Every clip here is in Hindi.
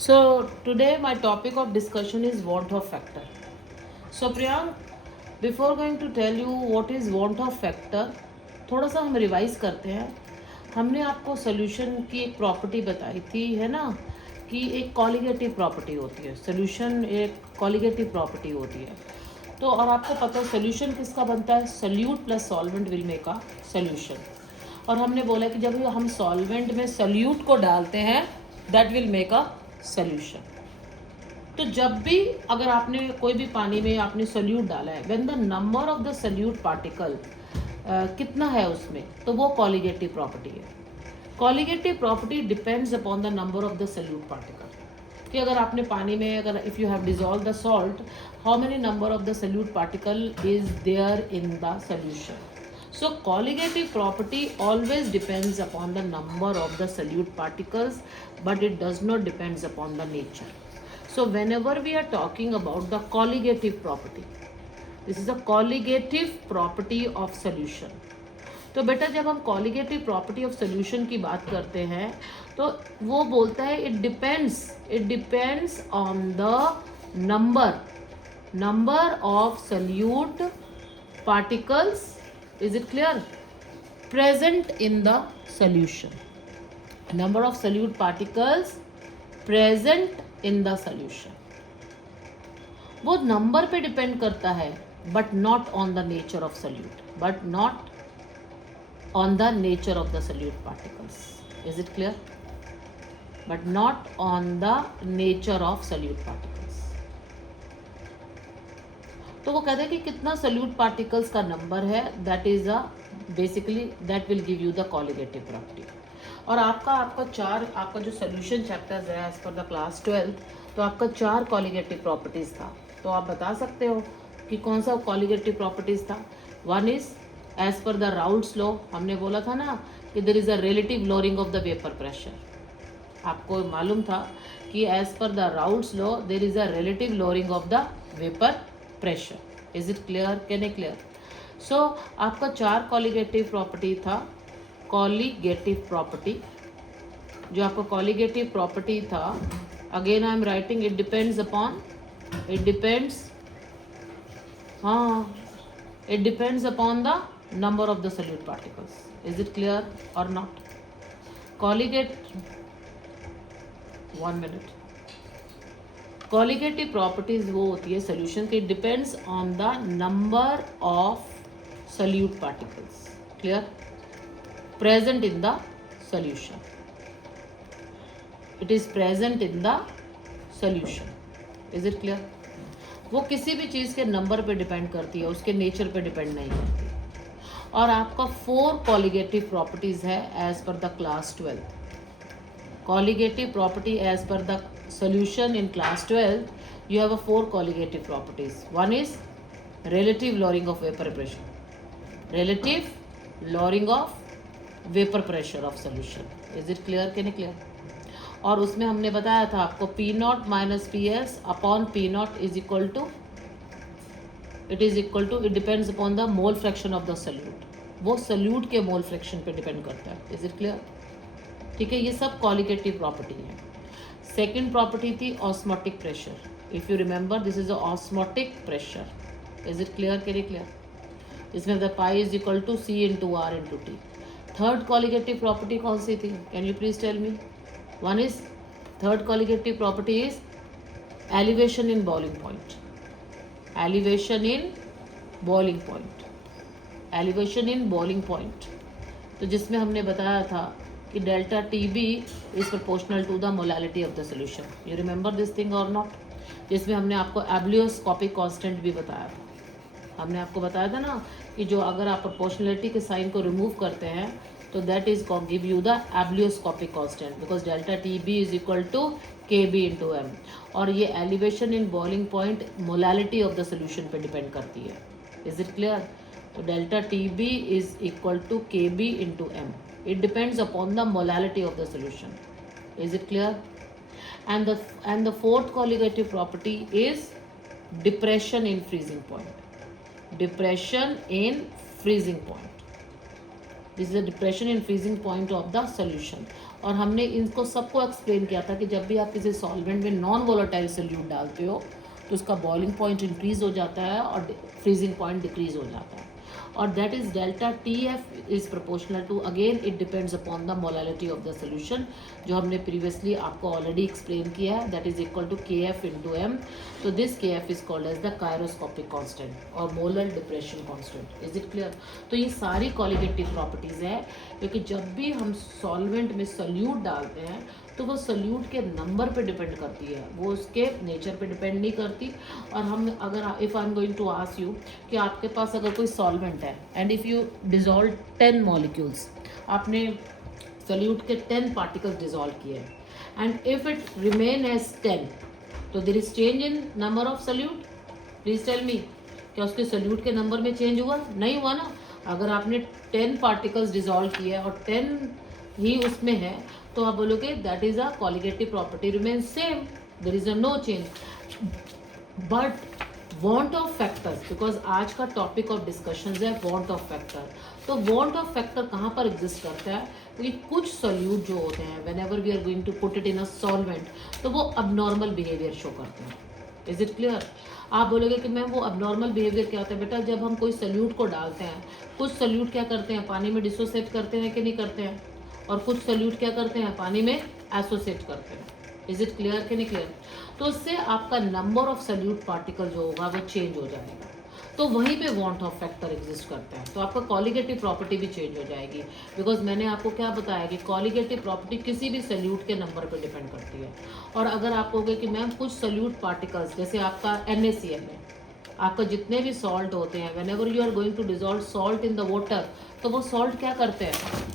So today my topic of discussion is want of factor. So Priyank, before going to tell you what is want of factor, थोड़ा सा हम रिवाइज करते हैं. हमने आपको सोल्यूशन की एक प्रॉपर्टी बताई थी, है ना, कि एक कॉलिगेटिव प्रॉपर्टी होती है. सोल्यूशन एक कॉलिगेटिव प्रॉपर्टी होती है. तो और आपको पता है सोल्यूशन किसका बनता है? Solute plus solvent will make a solution. और हमने बोला कि जब हम सॉल्वेंट में सोल्यूट को डालते हैं that will make a solution. तो जब भी अगर आपने कोई भी पानी में आपने सोल्यूट डाला है, when the number of the solute particle कितना है उसमें, तो वो कॉलिगेटिव प्रॉपर्टी है. Colligative property depends upon the number of the solute particle. कि अगर आपने पानी में अगर if you have dissolve the salt, how many number of the solute particle is there in the solution. So colligative property always depends upon the number of the solute particles, but it does not depends upon the nature. So whenever we are talking about the colligative property, this is a colligative property of solution. तो बेटा जब हम colligative property of solution की बात करते हैं तो वो बोलता है it depends on the number of solute particles. Is it clear? Present in the solution. Number of solute particles present in the solution. वो नंबर पे डिपेंड करता है but not on the nature of solute, but not on the nature of the solute particles. Is it clear? But not on the nature of solute particles. तो वो कहते हैं कि कितना सोल्यूट पार्टिकल्स का नंबर है, that is a basically that will give you the colligative property. और आपका जो सोल्यूशन चैप्टर्स है as per the class 12th, तो आपका 4 कॉलिगेटिव प्रॉपर्टीज था. तो आप बता सकते हो कि कौन सा कॉलिगेटिव प्रॉपर्टीज था. One is as per the Raoult's law. हमने बोला था ना कि there is a relative lowering of the vapour pressure. आपको मालूम था कि as per the Raoult's law there is a relative lowering of the vapour pressure. Is it clear? Can I clear? So आपका 4 कॉलिगेटिव प्रॉपर्टी था. कॉलिगेटिव प्रॉपर्टी जो आपका कॉलिगेटिव प्रॉपर्टी था, again I am writing it depends upon, it depends upon the number of the solute particles. Is it clear और नॉट? कॉलिगेट 1 मिनट. कॉलिगेटिव प्रॉपर्टीज वो होती है सोल्यूशन की, depends on the number of solute particles. Clear? Present in the solution. It is present in the solution. Is it clear? वो किसी भी चीज़ के नंबर पे डिपेंड करती है, उसके नेचर पे डिपेंड नहीं करती. और आपका 4 कॉलिगेटिव प्रॉपर्टीज है as per the class 12th. Colligative property as per the solution in class 12, you have a 4 colligative properties. One is relative lowering of vapor pressure. Relative lowering of vapor pressure of solution. Is it clear? Can you clear? और उसमें हमने बताया था आपको P0 minus PS upon P0 is equal to, it depends upon the mole fraction of the solute. वो solute के mole fraction पे depend करता है. Is it clear? ठीक है, ये सब कॉलिगेटिव प्रॉपर्टी है. सेकेंड प्रॉपर्टी थी osmotic pressure. If you remember this is a osmotic pressure. Is it clear? Can you clear? इसमें the pi is equal to C into R into T. Third colligative property कौन सी थी? Can you please tell me? One is third colligative property is elevation in boiling point. Elevation in boiling point. Elevation in boiling point. तो जिसमें हमने बताया था कि delta TB is proportional to the molality of the solution. You remember this thing और नॉट? जिसमें हमने आपको एब्लियोस्कोपिक कांस्टेंट भी बताया था. हमने आपको बताया था ना कि जो अगर आप प्रोपोर्शनलिटी के साइन को रिमूव करते हैं तो that is give you the ebullioscopic constant, because delta TB is equal to KB into M. और ये elevation in boiling point molality of the solution पे डिपेंड करती है. Is it clear? तो delta TB is equal to KB into M. It depends upon the molality of the solution. Is it clear? And the fourth colligative property is depression in freezing point. Depression in freezing point. This is the depression in freezing point of the solution. और हमने इनको सबको एक्सप्लेन किया था कि जब भी आप किसी सॉल्वेंट में नॉन वोलेटाइल सोल्यूट डालते हो तो उसका बॉइलिंग पॉइंट इंक्रीज हो जाता है और फ्रीजिंग पॉइंट डिक्रीज हो जाता है, और that is delta T F is proportional to, again it depends upon the molality of the solution, जो हमने प्रीवियसली आपको ऑलरेडी एक्सप्लेन किया है, that is equal to K F into M. तो this K F is called as the cryoscopic constant और molar depression constant. Is it clear? तो ये सारी कॉलिगेटिव प्रॉपर्टीज है, क्योंकि जब भी हम सॉल्वेंट में सोल्यूट डालते हैं तो वो सोल्यूट के नंबर पे डिपेंड करती है, वो उसके नेचर पे डिपेंड नहीं करती. और हम अगर if I am going to ask you कि आपके पास अगर कोई सॉल्वेंट है and if you dissolve 10 molecules, आपने सोल्यूट के 10 पार्टिकल्स डिजॉल्व किए हैं and if it remain as 10, तो there is change in number of solute. Please tell me, क्या उसके सोल्यूट के नंबर में चेंज हुआ? नहीं हुआ ना. अगर आपने 10 पार्टिकल्स डिजॉल्व किए और 10 ही उसमें है तो आप बोलोगे that is a colligative property remain same, there is a no change. But van't Hoff factors, because आज का टॉपिक ऑफ डिस्कशन है वांट ऑफ फैक्टर. तो वांट ऑफ फैक्टर कहाँ पर एग्जिस्ट करता है? क्योंकि कुछ सोल्यूट जो होते हैं whenever we are going to put it in a solvent तो वो अबनॉर्मल बिहेवियर शो करते हैं. Is it clear? आप बोलोगे कि मैम वो अबनॉर्मल बिहेवियर क्या होता है? बेटा जब हम कोई सोल्यूट को डालते हैं, कुछ सोल्यूट क्या करते हैं, पानी में डिसोसिएट करते हैं कि नहीं करते हैं, और कुछ सोल्यूट क्या करते हैं, पानी में एसोसिएट करते हैं. इज इट क्लियर कि नहीं क्लियर? तो उससे आपका नंबर ऑफ सोल्यूट पार्टिकल जो होगा वो चेंज हो जाएगा. तो वहीं पे वांट ऑफ फैक्टर एग्जिस्ट करता है, तो आपका कॉलिगेटिव प्रॉपर्टी भी चेंज हो जाएगी. बिकॉज मैंने आपको क्या बताया कि कॉलिगेटिव प्रॉपर्टी किसी भी सोल्यूट के नंबर पर डिपेंड करती है. और अगर आप कहोगे कि मैम कुछ सोल्यूट पार्टिकल्स, जैसे आपका NaCl है, आपका जितने भी सॉल्ट होते हैं, when ever you are going to dissolve salt in the water, तो वो सॉल्ट क्या करते हैं,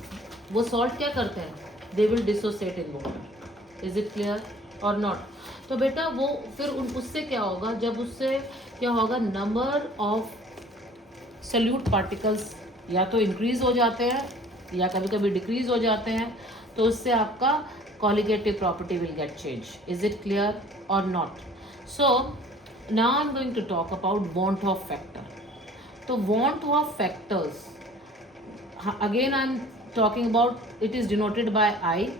वो सॉल्ट क्या करते हैं, they will dissociate in water. Is it clear और नॉट? तो बेटा वो फिर उससे क्या होगा, जब उससे क्या होगा, नंबर ऑफ सोल्यूट पार्टिकल्स या तो इंक्रीज हो जाते हैं या कभी कभी डिक्रीज हो जाते हैं, तो उससे आपका colligative property will get change. Is it clear और not? So now I am going to talk about van't of factor. तो van't Hoff factors, again I am talking about, it is denoted by I.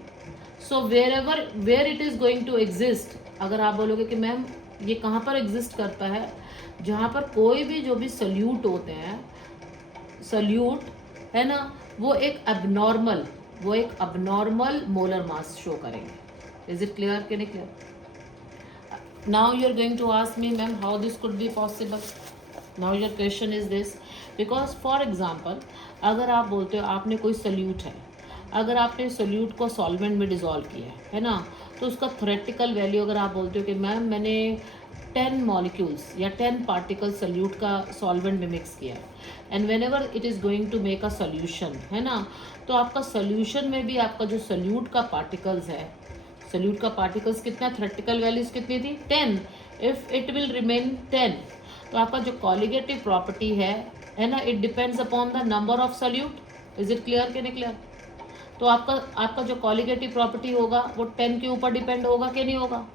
So where it is going to exist, अगर आप बोलोगे कि मैम ये कहाँ पर एग्जिस्ट करता है, जहाँ पर कोई भी जो भी सोल्यूट होते हैं, सोल्यूट है ना, वो एक अबनॉर्मल मोलर मास शो करेंगे. इज इट क्लियर कि नहीं clear? Now you are going to ask me ma'am how this could be possible. Now your question is this, because for example अगर आप बोलते हो आपने कोई सोल्यूट है, अगर आपने सोल्यूट को सॉल्वेंट में डिज़ोल्व किया है ना, तो उसका थ्योरेटिकल वैल्यू अगर आप बोलते हो कि मैम मैंने 10 मॉलिक्यूल्स या 10 पार्टिकल सोल्यूट का सॉल्वेंट में मिक्स किया and when ever it is going to make a solution, है ना, तो आपका सोल्यूशन में भी आपका जो सोल्यूट का पार्टिकल्स है, सोल्यूट का पार्टिकल्स कितना, थ्योरेटिकल वैल्यूज कितनी थी, 10. इफ इट विल रिमेन 10, तो आपका जो कॉलिगेटिव प्रॉपर्टी है ना, it depends upon the number of solute. Is it clear कि नहीं क्लियर? तो आपका जो कॉलिगेटिव प्रॉपर्टी होगा वो 10 के ऊपर डिपेंड होगा कि नहीं होगा.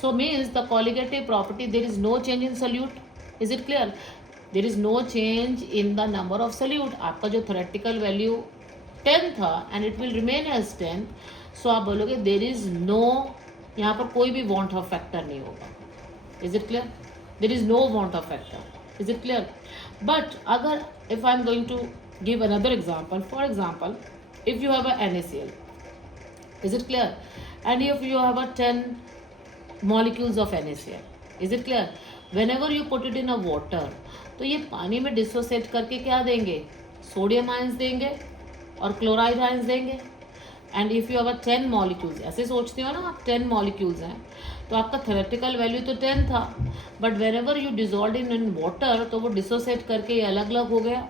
So means the colligative property, there is no change in solute. Is it clear? There is no change in the number of solute. आपका जो थ्योरेटिकल वैल्यू 10 था and it will remain as 10. So आप बोलोगे देयर इज नो, यहाँ पर कोई भी वांट ऑफ फैक्टर नहीं होगा. Is it clear? There is no van't of factor. Is it clear? But अगर if I am going to give another example, for example, if you have a NaCl, is it clear? And if you have a 10 molecules of NaCl, is it clear? Whenever you put it in a water, तो ये पानी में डिसोसिएट करके क्या देंगे, सोडियम आयंस देंगे और क्लोराइड आयंस देंगे. And if you have 10 molecules, ऐसे सोचते हो ना आप, 10 मॉलिक्यूल्स हैं तो आपका थ्योरेटिकल वैल्यू तो 10 था, but when ever you dissolve in water तो वो डिसोसिएट करके ये अलग अलग हो गया.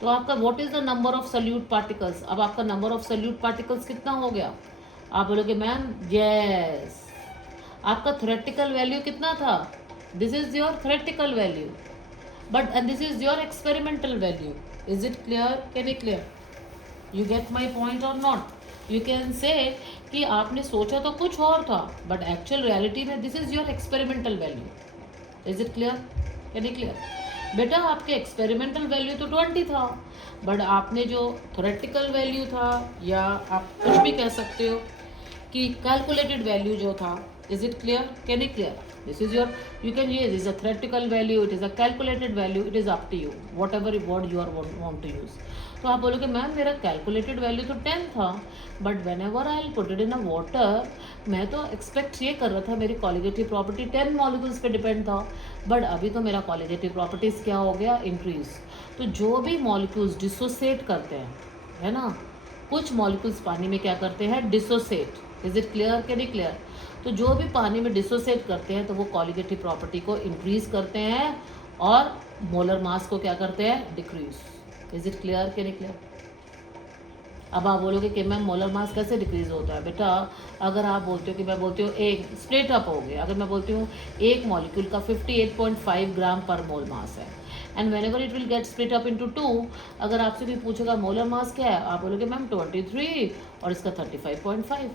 तो आपका what is the number of solute particles, अब आपका नंबर ऑफ सोल्यूट पार्टिकल्स कितना हो गया? आप बोलोगे मैम यस, आपका थ्योरेटिकल वैल्यू कितना था, this is your theoretical value, but and this is your experimental value. Is it clear? Can it clear? You get my point और नॉट? यू कैन से कि आपने सोचा तो कुछ और था बट एक्चुअल रियलिटी में this is your experimental value. Is it clear? Can it clear? बेटा आपके एक्सपेरिमेंटल वैल्यू तो 20 था, बट आपने जो थ्योरेटिकल वैल्यू था, या आप कुछ भी कह सकते हो कि कैलकुलेटेड वैल्यू जो था, is it clear, can it clear, this is your, you can use is a theoretical value, it is a calculated value, it is up to you whatever word you are want to use. तो आप बोलोगे मैम मेरा कैलकुलेटेड वैल्यू तो 10 था, but when ever I put it in a water, मैं तो एक्सपेक्ट ये कर रहा था मेरी कॉलिगेटिव प्रॉपर्टी 10 मॉलिक्यूल्स पे डिपेंड था, बट अभी तो मेरा कॉलिगेटिव प्रॉपर्टीज क्या हो गया, इंक्रीज. तो जो भी मॉलिक्यूल्स डिसोसिएट करते हैं, है ना, कुछ मॉलिक्यूल्स पानी में क्या करते हैं, dissociate, is it clear, can it clear. तो जो भी पानी में डिसोसिएट करते हैं तो वो कॉलिगेटिव प्रॉपर्टी को इंक्रीज करते हैं और मोलर मास को क्या करते हैं, decrease. Is it clear, can it clear. अब आप बोलोगे कि मैम मोलर मास कैसे डिक्रीज होता है. बेटा अगर आप बोलते हो कि मैं बोलती हूँ एक स्प्लिट अप हो गया, अगर मैं बोलती हूँ एक मॉलिक्यूल का 58.5 ग्राम पर मोल मास है, and when ever it will get split up into 2, अगर आपसे कोई पूछेगा मोलर मास क्या है, आप बोलोगे मैम 23 और इसका 35.5,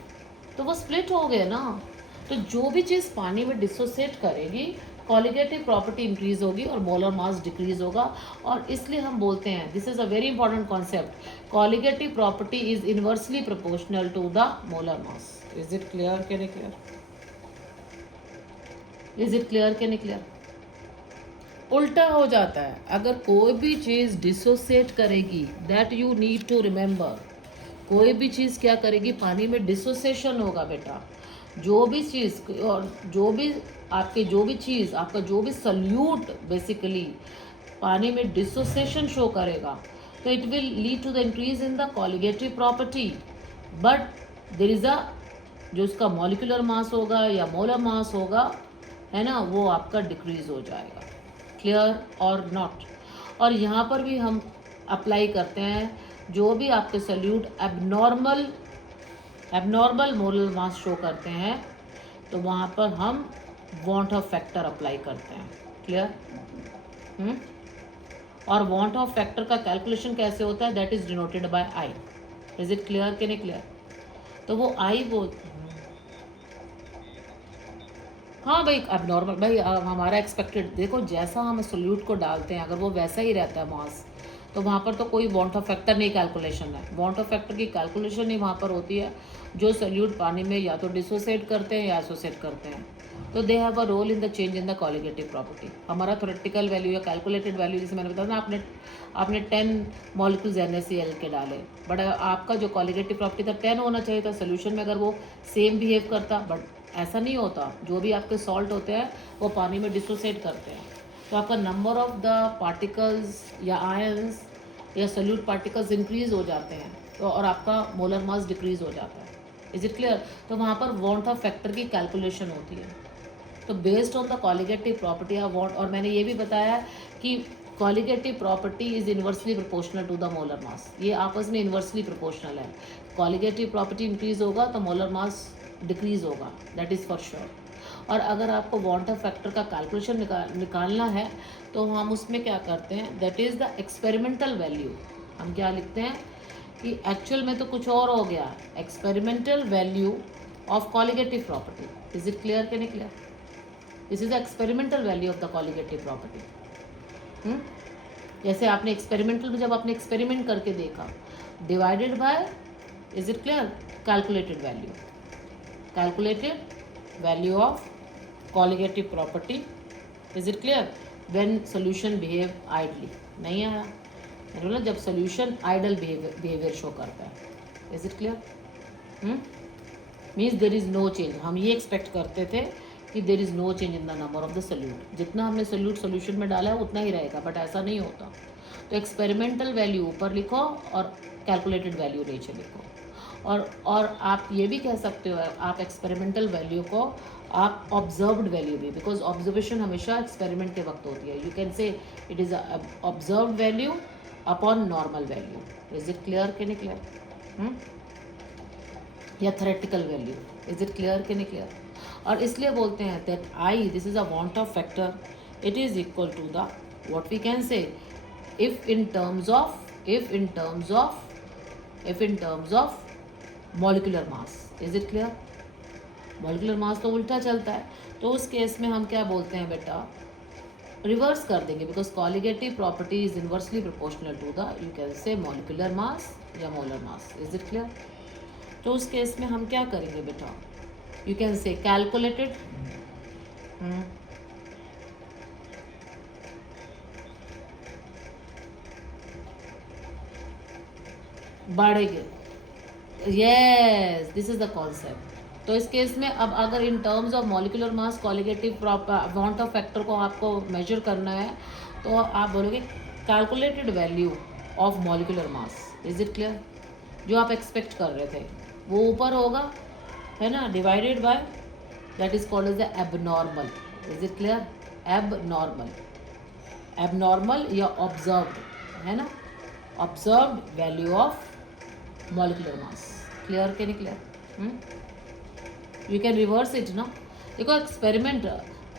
तो वो स्प्लिट हो गए ना. तो जो भी चीज़ पानी में डिसोसिएट करेगी, कॉलिगेटिव प्रॉपर्टी इंक्रीज होगी और मोलर मास डिक्रीज होगा. और इसलिए हम बोलते हैं, this is a very important concept, colligative property is inversely proportional to the molar mass. Is it clear, can it clear, is it clear, can it clear. उल्टा हो जाता है, अगर कोई भी चीज़ डिसोसिएट करेगी, that you need to remember, कोई भी चीज़ क्या करेगी, पानी में डिसोसिएशन होगा बेटा. जो भी चीज़ और जो भी आपके जो भी चीज़ आपका जो भी सल्यूट बेसिकली पानी में डिसोसिएशन शो करेगा, तो it will lead to the increase in the colligative property. But there is a जो उसका मॉलिकुलर मास होगा या मोलर मास होगा, है ना, वो आपका डिक्रीज हो जाएगा. क्लियर और नॉट. और यहाँ पर भी हम अप्लाई करते हैं, जो भी आपके solute abnormal molar mass show करते हैं, तो वहाँ पर हम वॉन्ट ऑफ फैक्टर अप्लाई करते हैं. क्लियर. और वॉन्ट ऑफ फैक्टर का कैलकुलेशन कैसे होता है, that is denoted by I. Is it clear, can it clear. तो वो आई वो हाँ भाई, अब नॉर्मल भाई हमारा एक्सपेक्टेड देखो, जैसा हम सोल्यूट को डालते हैं अगर वो वैसा ही रहता है मास, तो वहाँ पर तो कोई वॉन्ट ऑफ फैक्टर नहीं कैलकुलेशन है. वॉन्ट ऑफ फैक्टर की कैलकुलेशन ही वहाँ पर होती है जो सोल्यूट पानी में या तो डिसोसिएट करते हैं या एसोसिएट करते हैं. तो they have a role in the change in the colligative property. हमारा थ्योरेटिकल वैल्यू या कैलकुलेटेड वैल्यू, जैसे मैंने बताया ना, आपने 10 मॉलिक्यूल्स NaCl के डाले, बट आपका जो कॉलिगेटिव प्रॉपर्टी था 10 होना चाहिए था सोल्यूशन में, अगर वो सेम बिहेव करता, बट ऐसा नहीं होता. जो भी आपके सॉल्ट होते हैं वो पानी में डिसोसिएट करते हैं, तो आपका नंबर ऑफ द पार्टिकल्स या आयंस या सोल्यूट पार्टिकल्स इंक्रीज हो जाते हैं, तो और आपका मोलर मास डिक्रीज हो जाता है. Is it clear. तो वहाँ पर वॉन्ट ऑफ फैक्टर की कैलकुलेशन होती है. तो based on the colligative property of van't, और मैंने ये भी बताया कि colligative property is inversely proportional to the molar mass. ये आपस में इन्वर्सली प्रोपोर्शनल है. कॉलिगेटिव प्रॉपर्टी इंक्रीज होगा तो मोलर मास डिक्रीज होगा, दैट इज़ फॉर श्योर. और अगर आपको वॉन्ट ऑफ फैक्टर का कैलकुलेशन निकालना है, तो हम उसमें क्या करते हैं, that is the experimental value. हम क्या लिखते हैं कि एक्चुअल में तो कुछ और हो गया, experimental value of colligative property. Is it clear, can it clear. This is the experimental value of the colligative property. जैसे आपने एक्सपेरिमेंटल में जब आपने एक्सपेरिमेंट करके देखा, divided by, is it clear, calculated value, calculated value of colligative property. is it clear. when solution behave idly, नहीं आया मतलब जब solution idle behavior शो करता है. is it clear. means there is no change. हम ये expect करते थे कि there is no change in the number of the solute. जितना हमने solute solution में डाला है उतना ही रहेगा, बट ऐसा नहीं होता. तो एक्सपेरिमेंटल वैल्यू ऊपर लिखो और कैलकुलेटेड वैल्यू नीचे लिखो. और आप ये भी कह सकते हो, आप एक्सपेरिमेंटल वैल्यू को आप ऑब्जर्व्ड वैल्यू भी, बिकॉज ऑब्जर्वेशन हमेशा एक्सपेरिमेंट के वक्त होती है. You can say it is observed value upon normal value. Is it clear, can it clear. या theoretical value. Is it clear, can it clear. और इसलिए बोलते हैं that I, this is a van't Hoff factor, it is equal to the what we can say if in terms of molecular mass. is it clear. molecular mass तो उल्टा चलता है, तो उस केस में हम क्या बोलते हैं बेटा, रिवर्स कर देंगे, because colligative property is inversely proportional to the, you can say molecular mass या molar mass. Is it clear. तो उस केस में हम क्या करेंगे बेटा, यू कैन से कैलकुलेटेड, बढ़ेंगे, yes this is the concept. तो इस केस में अब अगर in terms of molecular mass colligative van't of factor को आपको मेजर करना है तो आप बोलोगे calculated value of molecular mass, is it clear? जो आप एक्सपेक्ट कर रहे थे वो ऊपर होगा, है ना, divided by that is called as the abnormal, is it clear? Abnormal, abnormal या ऑब्जर्व्ड, है ना, observed value of molecular mass. Clear के नहीं clear? You can reverse it ना। देखो एक्सपेरिमेंट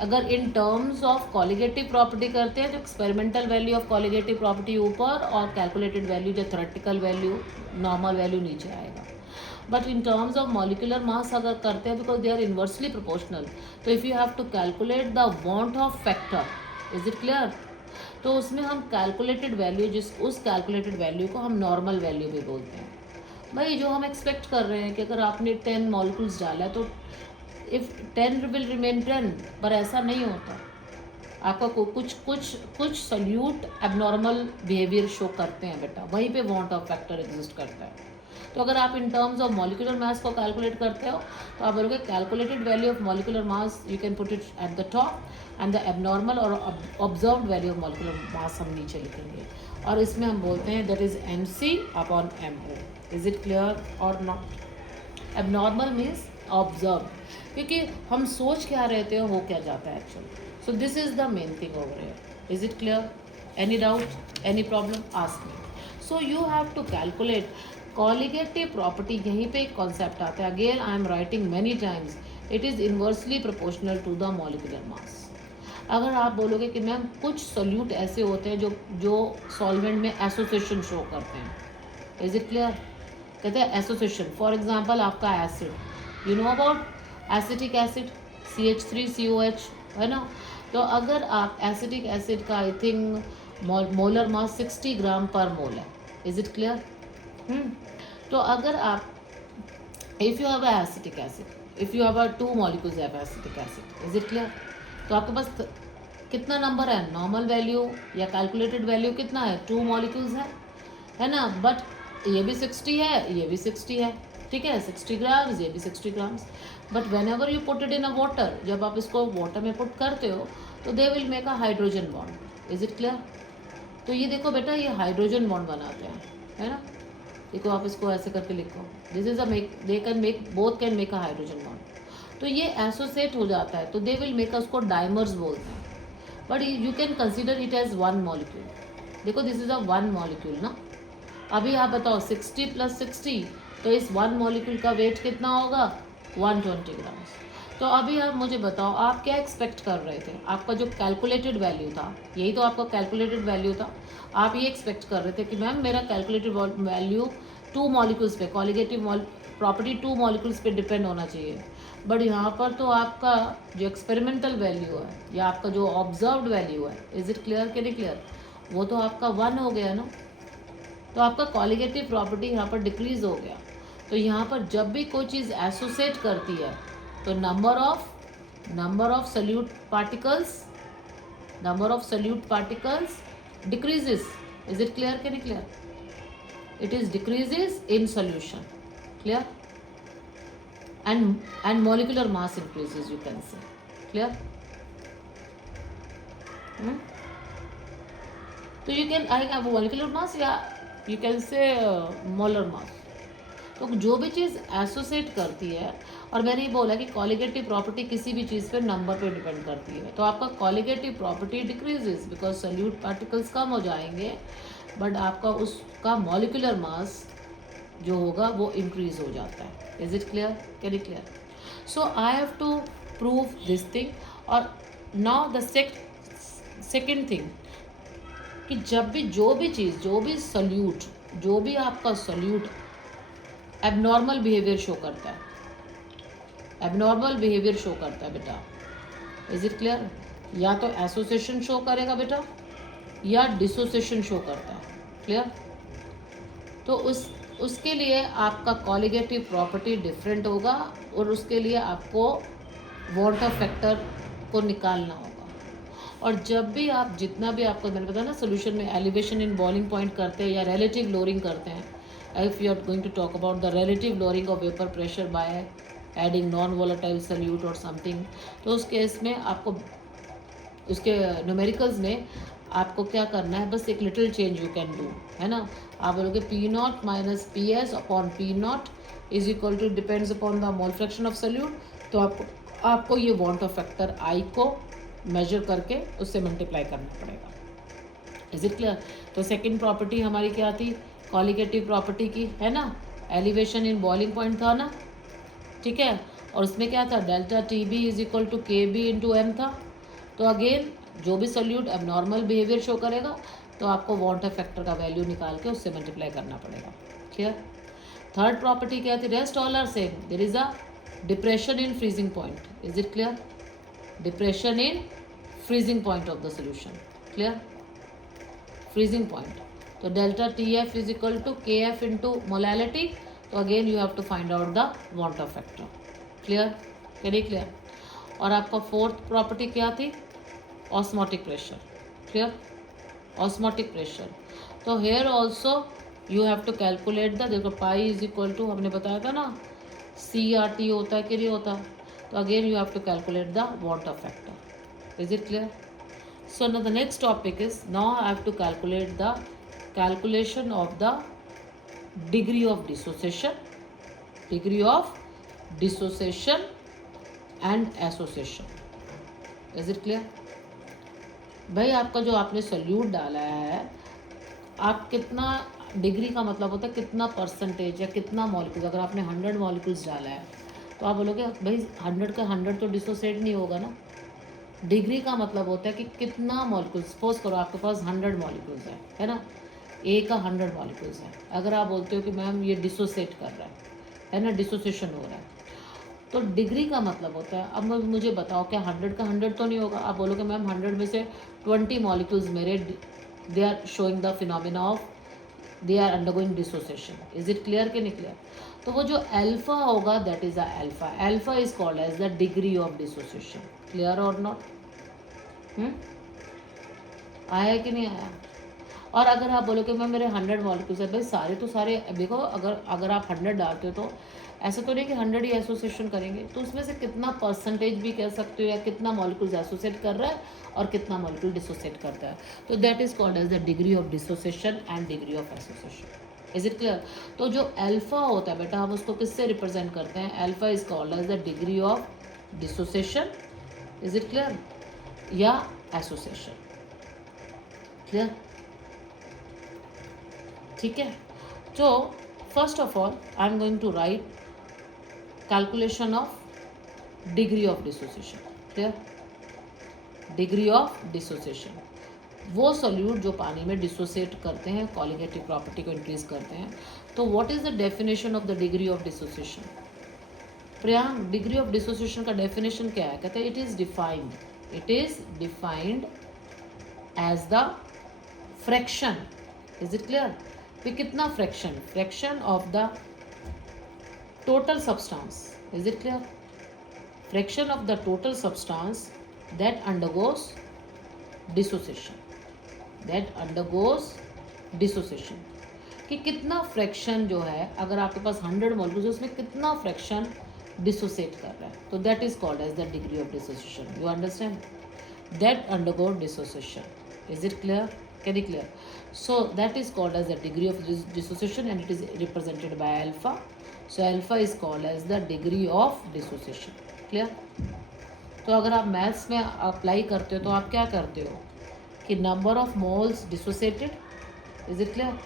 अगर in terms of colligative property करते हैं तो experimental value of colligative property ऊपर और कैलकुलेटेड वैल्यू जो थ्योरेटिकल वैल्यू नॉर्मल वैल्यू नीचे आएगा। But in terms of molecular mass अगर करते हैं because they are inversely proportional, तो if you have to calculate the van't of factor, is it clear? तो उसमें हम कैलकुलेटेड वैल्यू उस कैलकुलेटेड वैल्यू को हम नॉर्मल वैल्यू भी बोलते हैं। भाई जो हम एक्सपेक्ट कर रहे हैं कि अगर आपने 10 मॉलिक्यूल्स डाला है तो इफ़ 10 विल रिमेन 10, पर ऐसा नहीं होता। आपका कुछ सल्यूट एबनॉर्मल बिहेवियर शो करते हैं बेटा, वहीं पे वांट ऑफ फैक्टर एग्जिस्ट करता है। तो अगर आप in terms of molecular mass को कैलकुलेट करते हो तो आप बोलोगे calculated value of molecular mass you can put it at the top and the abnormal और observed value of molecular mass हम नीचे लिखेंगे, और इसमें हम बोलते हैं that is MC upon MO। Is it clear और नॉट? एबनॉर्मल मीन्स ऑब्जर्व, क्योंकि हम सोच क्या रहते हो हो क्या जाता है actually. So this is the main thing over here. Is it clear? Any doubt, any problem, ask me. So you have to calculate colligative property. यहीं पे एक कॉन्सेप्ट आता है, again I am writing many times, it is inversely proportional to the molecular mass. अगर आप बोलोगे कि मैम कुछ सोल्यूट ऐसे होते हैं जो सॉल्वेंट में एसोसिएशन शो करते हैं, इज इट क्लियर? कहते हैं एसोसिएशन, फॉर एग्जांपल आपका acid, you know about acetic acid CH3COH, है ना। तो अगर आप एसिटिक एसिड का आई थिंक मोलर मास 60 ग्राम पर मोल है, इज इट क्लियर? तो अगर आप if you have a acetic acid, if you have a 2 molecules of acetic acid, is it clear? तो आपके पास कितना नंबर है, नॉर्मल वैल्यू या कैलकुलेटेड वैल्यू कितना है, 2 मॉलिक्यूल्स है ना। बट ये भी 60 है, ये भी 60 है, ठीक है, 60 ग्राम्स, ये भी 60 grams. But when ever you put it in a water, जब आप इसको वाटर में पुट करते हो तो they will make a hydrogen bond, is it clear? तो ये देखो बेटा, ये हाइड्रोजन बॉन्ड बनाते हैं, है ना। देखो आप इसको ऐसे करके लिखो, this is a make, they can make, both can make a hydrogen bond. तो ये एसोसिएट हो जाता है तो दे विल मेक, उसको डाइमर्स बोलते हैं। But you can consider it as 1 molecule. देखो दिस इज अ 1 मॉलिक्यूल ना। अभी आप बताओ 60 + 60, तो इस 1 मॉलिक्यूल का वेट कितना होगा, 120 ग्राम्स। तो अभी आप मुझे बताओ आप क्या एक्सपेक्ट कर रहे थे, आपका जो कैलकुलेटेड वैल्यू था, यही तो आपका कैलकुलेटेड वैल्यू था। आप ये एक्सपेक्ट कर रहे थे कि मैम मेरा कैलकुलेटेड वैल्यू 2 मॉलिक्यूल्स पे, कॉलिगेटिव प्रॉपर्टी 2 मॉलिक्यूल्स पे डिपेंड होना चाहिए। बट यहाँ पर तो आपका जो एक्सपेरिमेंटल वैल्यू है या आपका जो ऑब्जर्व्ड वैल्यू है, इज इट क्लियर कि नहीं क्लियर, वो तो आपका 1 हो गया ना। तो आपका कॉलिगेटिव प्रॉपर्टी यहाँ पर डिक्रीज हो गया। तो यहाँ पर जब भी कोई चीज़ एसोसिएट करती है तो number of salute particles decreases, is it clear कि नहीं clear? It is decreases in solution, clear, and molecular mass increases, you can say, clear? तो you can I have molecular mass या you can say molar mass। तो जो भी चीज़ एसोसिएट करती है, और मैंने ये बोला कि कॉलिगेटिव प्रॉपर्टी किसी भी चीज़ पे नंबर पे डिपेंड करती है, तो आपका colligative property decreases because solute particles कम हो जाएंगे, बट आपका उसका मॉलिक्यूलर मास जो होगा वो इंक्रीज हो जाता है। Is it clear, can it clear? So I have to prove this thing. और नाउ द सेकेंड थिंग कि जब भी जो भी चीज़, जो भी आपका सॉल्यूट एबनॉर्मल बिहेवियर शो करता है, बेटा, इज इट क्लियर? या तो एसोसिएशन शो करेगा बेटा या डिसोसिएशन शो करता है, क्लियर? तो उसके लिए आपका कॉलिगेटिव प्रॉपर्टी डिफरेंट होगा और उसके लिए आपको वाटर फैक्टर को निकालना होगा। और जब भी आप जितना भी आपको मैंने बताया ना सोल्यूशन में एलिवेशन इन बॉइलिंग पॉइंट करते हैं या रिलेटिव लोअरिंग करते हैं, if you are going to talk about the relative lowering of vapour pressure by adding non volatile solute और समथिंग, तो उस केस में आपको उसके न्यूमेरिकल्स में आपको क्या करना है, बस एक little change you can do, है ना। आप बोलोगे P not minus P S upon P not is equal to depends upon the mole fraction of solute. तो आपको ये वाटर फैक्टर आई को मेजर करके उससे मल्टीप्लाई करना पड़ेगा। Is it clear? तो सेकंड प्रॉपर्टी हमारी क्या थी, कॉलिगेटिव प्रॉपर्टी की, है ना। एलिवेशन इन बॉइलिंग पॉइंट था ना, ठीक है। और उसमें क्या था, delta T B is equal to K B into M था। तो अगेन जो भी सोल्यूट एबनॉर्मल बिहेवियर शो करेगा तो आपको वाटर फैक्टर का वैल्यू निकाल के उससे मल्टीप्लाई करना पड़ेगा। क्लियर? थर्ड प्रॉपर्टी क्या थी, rest all are same, there is a depression in freezing point. Is it clear? Depression in freezing point of the solution. Clear? Freezing point, तो delta T F is equal to K F into molality. तो again you have to find out the water factor. Clear? Very clear. और आपका फोर्थ प्रॉपर्टी क्या थी, osmotic pressure. Clear? Osmotic pressure, तो here also you have to calculate the, देखो पाई इज इक्वल टू हमने बताया था ना सी आर टी होता है कि नहीं होता, तो again you have to calculate the water factor. Is it clear? So now the next topic is, now I have to calculate the calculation of the degree of dissociation and association. Is it clear? भाई आपका जो आपने सोल्यूट डाला है, आप कितना डिग्री का मतलब होता है कितना परसेंटेज या कितना मॉलिक्यूल, अगर आपने 100 मॉलिक्यूल्स डाला है तो आप बोलोगे भाई 100 का 100 तो डिसोसिएट नहीं होगा ना। डिग्री का मतलब होता है कि कितना मॉलिक्यूल, सपोज करो आपके पास 100 मॉलिक्यूल्स है ना, ए का 100 मॉलिक्यूल्स है। अगर आप बोलते हो कि मैम ये डिसोसिएट कर रहा है ना, डिसोसिएशन हो रहा है, तो डिग्री का मतलब होता है, अब मुझे बताओ क्या 100 का 100 तो नहीं होगा। आप बोलोगे मैम 100 में से 20 मॉलिक्यूल्स मेरे they are showing the phenomena of they are undergoing dissociation. Is it clear कि नहीं क्लियर? तो वो जो अल्फा होगा that is alpha, alpha is called as the degree of dissociation. Clear और नॉट? आया कि नहीं आया? और अगर आप बोलोगे मैं मेरे 100 मॉलिक्यूल्स है, भाई सारे तो सारे देखो, अगर आप 100 डालते हो तो ऐसा तो नहीं कि 100 ही एसोसिएशन करेंगे, तो उसमें से कितना परसेंटेज भी कह सकते हो या कितना मॉलिक्यूल्स एसोसिएट कर रहा है और कितना मॉलिक्यूल डिसोसिएट करता है, तो that is called as the degree of dissociation and degree of association. Is it clear? तो जो अल्फा होता है बेटा, हम उसको किससे रिप्रेजेंट करते हैं, alpha is called as the degree of dissociation, is it clear, या एसोसिएशन। क्लियर? ठीक है। तो first of all I am going to write calculation of degree of dissociation. Clear? Degree of dissociation, वो सोल्यूट जो पानी में डिसोसिएट करते हैं, कॉलिगेटिव प्रॉपर्टी को इंक्रीज करते हैं। तो what is the definition of the degree of dissociation? Priyank, degree of dissociation का डेफिनेशन क्या है? कहते हैं it is defined as the fraction. Is it clear? फिर कितना fraction of the total substance. Is it clear? Fraction of the total substance that undergoes dissociation, कि कितना फ्रैक्शन जो है, अगर आपके पास 100 मॉलिक्यूल्स है उसमें कितना फ्रैक्शन डिसोसिएट कर रहा है, तो that is called as the degree of dissociation. You understand? That undergo dissociation. Is it clear? Can you clear? So that is called as the degree of dissociation and it is represented by alpha. So alpha is called as the degree of dissociation. Clear? तो अगर आप मैथ्स में अप्लाई करते हो तो आप क्या करते हो कि number of moles dissociated, is it clear,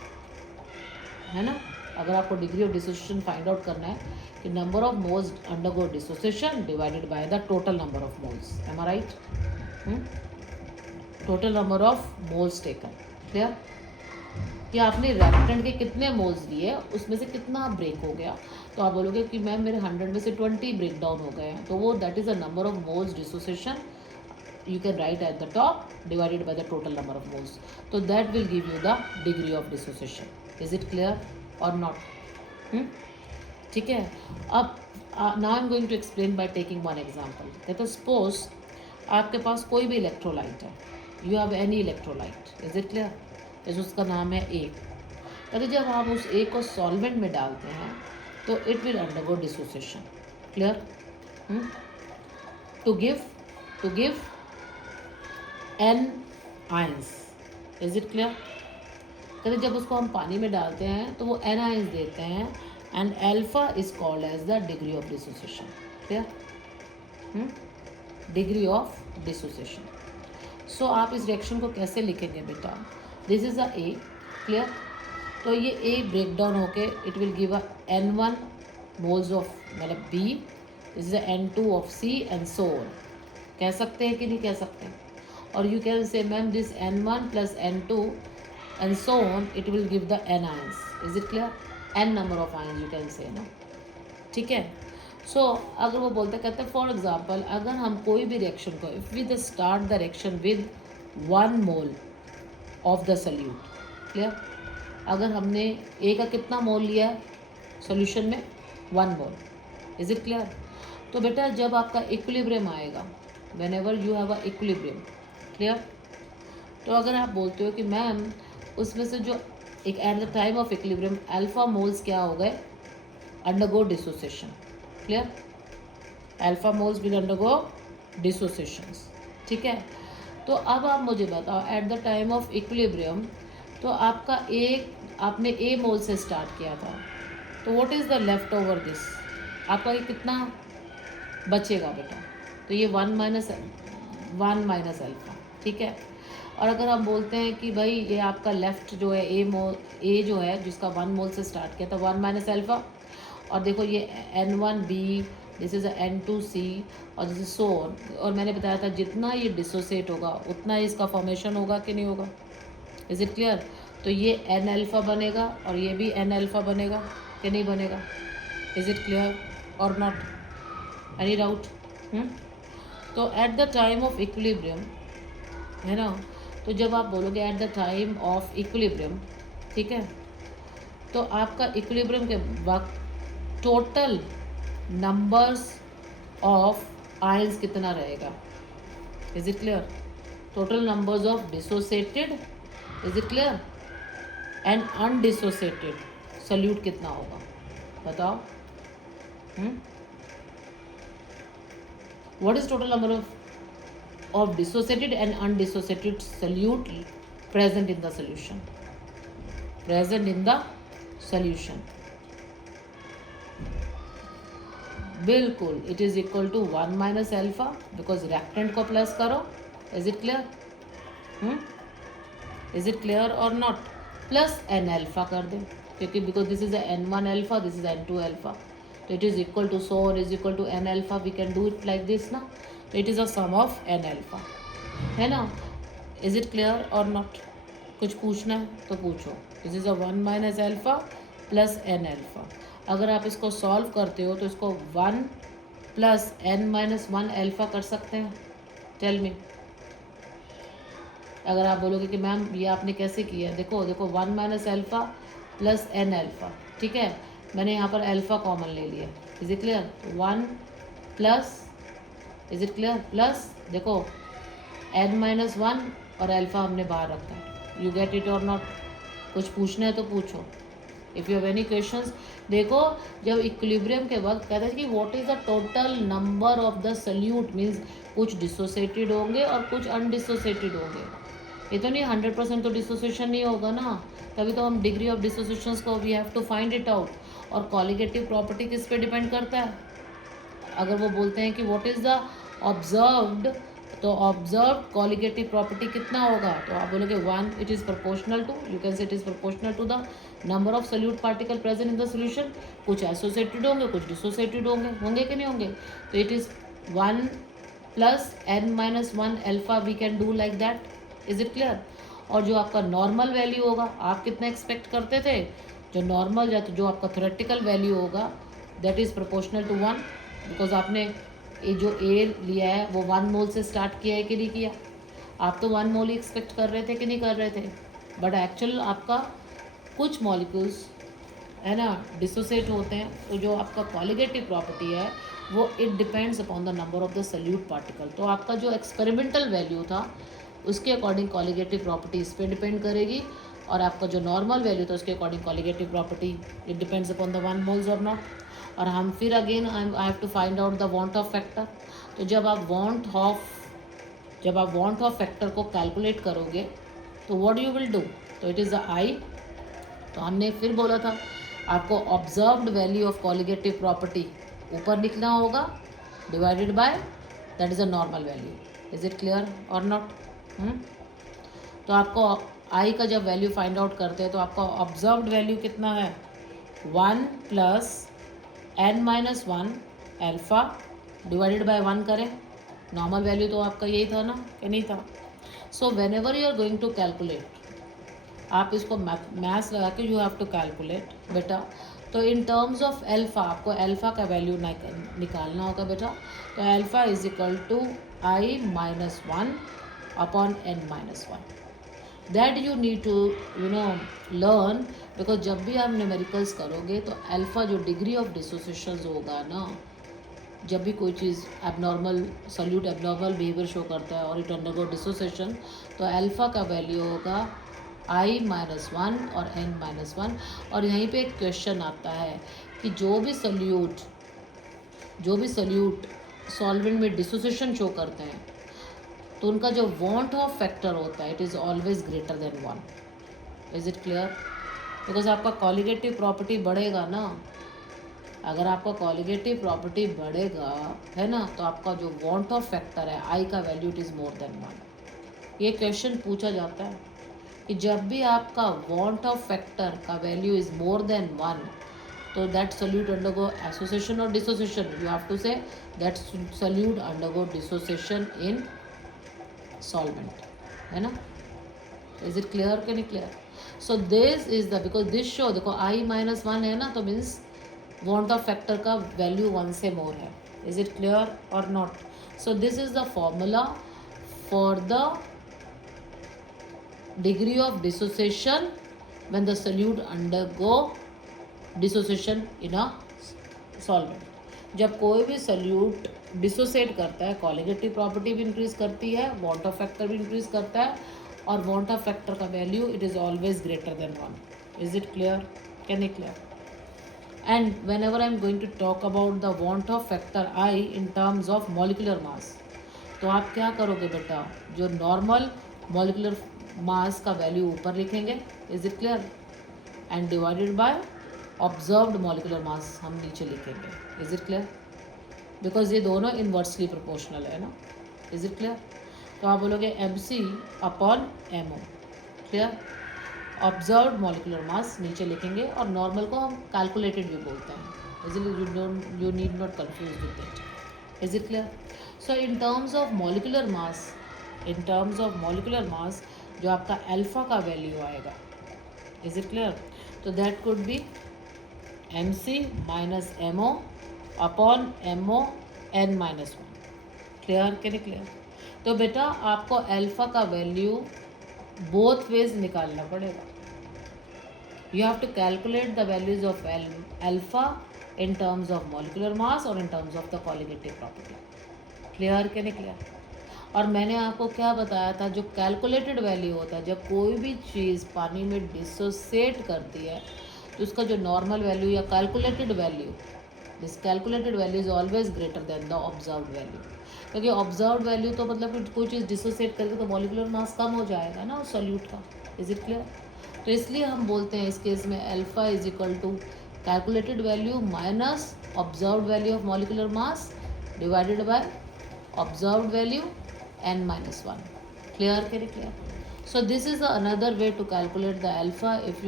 है ना। अगर आपको degree of dissociation find out करना है कि number of moles undergo dissociation divided by the total number of moles. Am I right? Total number of moles taken. Clear? कि आपने रिएक्टेंट के कितने मोल्स लिए, उसमें से कितना ब्रेक हो गया, तो आप बोलोगे कि मैम मेरे 100 में से 20 ब्रेक डाउन हो गए हैं, तो वो that is the number of moles dissociation you can write at the top divided by the total number of moles, तो that will give you the degree of dissociation. Is it clear और नॉट? ठीक है. अब now I am going to explain by taking one example. कहते सपोज आपके पास कोई भी इलेक्ट्रोलाइट है. You have any electrolyte. Is it clear? जैसे उसका नाम है ए. कहते जब आप उस ए को सॉल्वेंट में डालते हैं तो it will undergo dissociation. Clear? To give an ions. Is it clear? कहते जब उसको हम पानी में डालते हैं तो वो एन आयंस देते हैं and alpha is called as the degree of dissociation. Clear? Degree of dissociation. So आप इस रिएक्शन को कैसे लिखेंगे बेटा? This is a A. Clear? तो ये ए ब्रेक डाउन होके it will give a N1 moles of मतलब B. This is N2 of C and so on. कह सकते हैं कि नहीं कह सकते? और you can say ma'am this N1 plus N2 and so on it will give the N ions. Is it clear? N number of ions you can से ना. ठीक है. सो अगर वो बोलते कहते हैं फॉर एग्जाम्पल अगर हम कोई भी रिएक्शन को if we the start the reaction with 1 mole of the solute. Clear? अगर हमने ए का कितना मोल लिया है सॉल्यूशन में? 1 मोल. Is it clear? तो बेटा जब आपका इक्विलिब्रियम आएगा when ever you have a equilibrium. Clear? तो अगर आप बोलते हो कि मैम उसमें से जो एक at the time of equilibrium alpha moles क्या हो गए? Undergo dissociation. Clear? Alpha moles will undergo dissociations. ठीक है. तो अब आप मुझे बताओ at the time of equilibrium तो आपका आपने ए मोल से स्टार्ट किया था तो what is the left over this? आपका ये कितना बचेगा बेटा? तो ये 1 माइनस अल्फा. ठीक है. और अगर हम बोलते हैं कि भाई ये आपका लेफ्ट जो है ए जो है जिसका 1 मोल से स्टार्ट किया था 1 माइनस अल्फा. और देखो ये N1B, दिस इज़ N2C और दिस इज सो ऑन. और मैंने बताया था जितना ये डिसोसिएट होगा उतना ही इसका फॉर्मेशन होगा कि नहीं होगा. Is it clear? तो ये N अल्फा बनेगा और ये भी N अल्फा बनेगा कि नहीं बनेगा. इज इट क्लियर और नॉट? Any doubt? तो at the time of equilibrium है ना. तो जब आप बोलोगे at the time of equilibrium, ठीक है, तो आपका इक्विलिब्रियम के वक्त टोटल नंबर्स ऑफ आयंस कितना रहेगा? Is it clear? Total numbers of dissociated. Is it clear? And undissociated solute कितना होगा बताओ? What is total number of dissociated and undissociated solute present in the solution? Present in the solution. बिल्कुल it is equal to 1 minus alpha because reactant को प्लस करो. Is it clear? Is it clear और नॉट? प्लस N अल्फा कर दें क्योंकि because this is N1 alpha this is N2 alpha. तो it is equal to so और is equal to N alpha. We can do it like this ना. तो it is a sum of N alpha है ना. इज इट क्लियर और नॉट? कुछ पूछना है तो पूछो. This is 1 minus alpha plus N alpha. अगर आप इसको सॉल्व करते हो तो इसको 1 प्लस N माइनस 1 अल्फा कर सकते हैं. Tell me. अगर आप बोलोगे कि मैम ये आपने कैसे किया है, देखो 1 minus alpha plus N alpha. ठीक है. मैंने यहाँ पर अल्फा कॉमन ले लिया. Is it clear? 1 plus is it clear plus देखो N माइनस 1 और अल्फा हमने बाहर रखा है. यू गेट इट और नॉट? कुछ पूछना है तो पूछो. If you have any questions. देखो जब इक्विलिब्रियम के वक्त कहते हैं कि what is the total number of the salute means कुछ डिसोसिएटेड होंगे और कुछ अनडिसोसिएटेड होंगे. ये तो नहीं 100% तो डिसोसिएशन नहीं होगा ना. तभी तो हम डिग्री ऑफ डिसोसिएशन को we have to find it out. और कॉलिगेटिव प्रॉपर्टी किस पे डिपेंड करता है? अगर वो बोलते हैं कि व्हाट इज़ द ऑब्जर्व्ड तो ऑब्जर्व कॉलिगेटिव प्रॉपर्टी कितना होगा? तो आप बोलोगे 1 it is proportional to you can say it is proportional to the number of solute particle present in the solution. कुछ एसोसिएटेड होंगे कुछ डिसोसिएटेड होंगे कि नहीं होंगे. तो it is 1 plus N minus 1 alpha we can do like that. Is it clear? और जो आपका नॉर्मल वैल्यू होगा आप कितना एक्सपेक्ट करते थे? जो नॉर्मल या तो जो आपका थ्योरेटिकल वैल्यू होगा that is proportional to 1 because आपने ये जो ए लिया है वो 1 मोल से स्टार्ट किया है कि नहीं किया. आप तो 1 मोल ही एक्सपेक्ट कर रहे थे कि नहीं कर रहे थे. बट एक्चुअल आपका कुछ मॉलिक्यूल्स है ना, डिसोसिएट होते हैं, तो जो आपका कॉलिगेटिव प्रॉपर्टी है वो it depends upon the number of the salute particle. तो आपका जो एक्सपेरिमेंटल वैल्यू था उसके अकॉर्डिंग कॉलिगेटिव प्रॉपर्टी इस पर डिपेंड करेगी, और आपका जो नॉर्मल वैल्यू था उसके according colligative property it depends upon the 1 moles और नॉट। और हम फिर again I have to find out the van't of factor. तो जब आप वांट ऑफ फैक्टर को कैलकुलेट करोगे तो व्हाट यू विल डू, तो इट इज़ द आई। तो हमने फिर बोला था आपको observed value of colligative property ऊपर लिखना होगा divided by that is a normal value. Is it clear और नॉट? तो आपको आई का जब वैल्यू फाइंड आउट करते हैं तो आपका ऑब्जर्व्ड वैल्यू कितना है, 1 plus n-1 alpha divided by 1 करें। नॉर्मल वैल्यू तो आपका यही था ना कि नहीं था? So when ever you are going to calculate, आप इसको मैथ्स लगा के यू हैव टू कैलकुलेट बेटा। तो इन टर्म्स ऑफ एल्फ़ा आपको अल्फ़ा का वैल्यू निकालना होगा बेटा। तो alpha is equal to i-1 upon n-1। That you need to learn, because जब भी आप न्यूमेरिकल्स करोगे तो अल्फ़ा जो डिग्री ऑफ डिसोसिएशन होगा ना, जब भी कोई चीज़ abnormal solute abnormal behaviour show करता है और इट अंडरगो डिसोसिएशन, तो अल्फ़ा का वैल्यू होगा i-1 और n-1। और यहीं पे एक क्वेश्चन आता है कि जो भी सल्यूट सॉल्वेंट में डिसोसिएशन शो करते हैं तो उनका जो वांट ऑफ फैक्टर होता है it is always greater than 1। Is it clear? Because आपका कॉलिगेटिव प्रॉपर्टी बढ़ेगा ना, अगर आपका कॉलिगेटिव प्रॉपर्टी बढ़ेगा है ना, तो आपका जो वांट ऑफ फैक्टर है आई का value it is more than 1। ये क्वेश्चन पूछा जाता है कि जब भी आपका वांट ऑफ फैक्टर का वैल्यू इज़ मोर देन 1, तो दैट सल्यूट अंडरगो एसोसिएशन और dissociation. You have to say that solute undergo dissociation in solvent, है ना? इज इट क्लियर कि नहीं clear? So this is the, because this show देखो i-1 है ना, तो मीन्स वांट ऑफ फैक्टर का वैल्यू 1 से मोर है। इज इट क्लियर और not? So this is the formula for the degree of dissociation when the solute undergo dissociation in a solvent. जब कोई भी सल्यूट डिसोसिएट करता है कॉलिगेटिव प्रॉपर्टी भी इंक्रीज करती है, वांट ऑफ फैक्टर भी इंक्रीज करता है, और वांट ऑफ फैक्टर का value it is always greater than 1। Is it clear? Can it clear? And when ever I am going to talk about the van't of factor i in terms of molecular mass, तो आप क्या करोगे बेटा, जो नॉर्मल मॉलिकुलर मास का वैल्यू ऊपर लिखेंगे। Is it clear? And divided by observed molecular mass हम नीचे लिखेंगे। Is it clear? बिकॉज ये दोनों इन्वर्सली प्रोपोर्शनल है ना। Is it clear? तो आप बोलोगे MC upon MO। Clear? Observed molecular mass नीचे लिखेंगे, और नॉर्मल को हम कैलकुलेटेड भी बोलते हैं। Is you need not confuse with it. Is it clear? So in terms of molecular मास जो आपका अल्फा का वैल्यू आएगा, इज इट क्लियर, तो that could be MC minus MO upon MO n-1। Clear कि नहीं क्लियर? तो बेटा आपको अल्फा का वैल्यू बोथ वेज निकालना पड़ेगा। You have to calculate the values of alpha in terms of molecular mass और in terms of the colligative property. Clear कि नहीं क्लियर? और मैंने आपको क्या बताया था, जो कैलकुलेटेड वैल्यू होता है, जब कोई भी चीज़ पानी में डिसोसिएट करती है तो उसका जो नॉर्मल वैल्यू या calculated value, this calculated value is always greater then the observed value. क्योंकि ऑब्जर्व्ड वैल्यू तो मतलब कि कोई चीज़ डिसोसिएट करके तो मॉलिकुलर मास कम हो जाएगा ना उस सॉल्यूट का। Is it clear? तो इसलिए हम बोलते हैं इस केस में alpha is equal to calculated value minus observed value of molecular mass divided by observed value n-1। Clear? Can clear? So this is another way to calculate the alpha if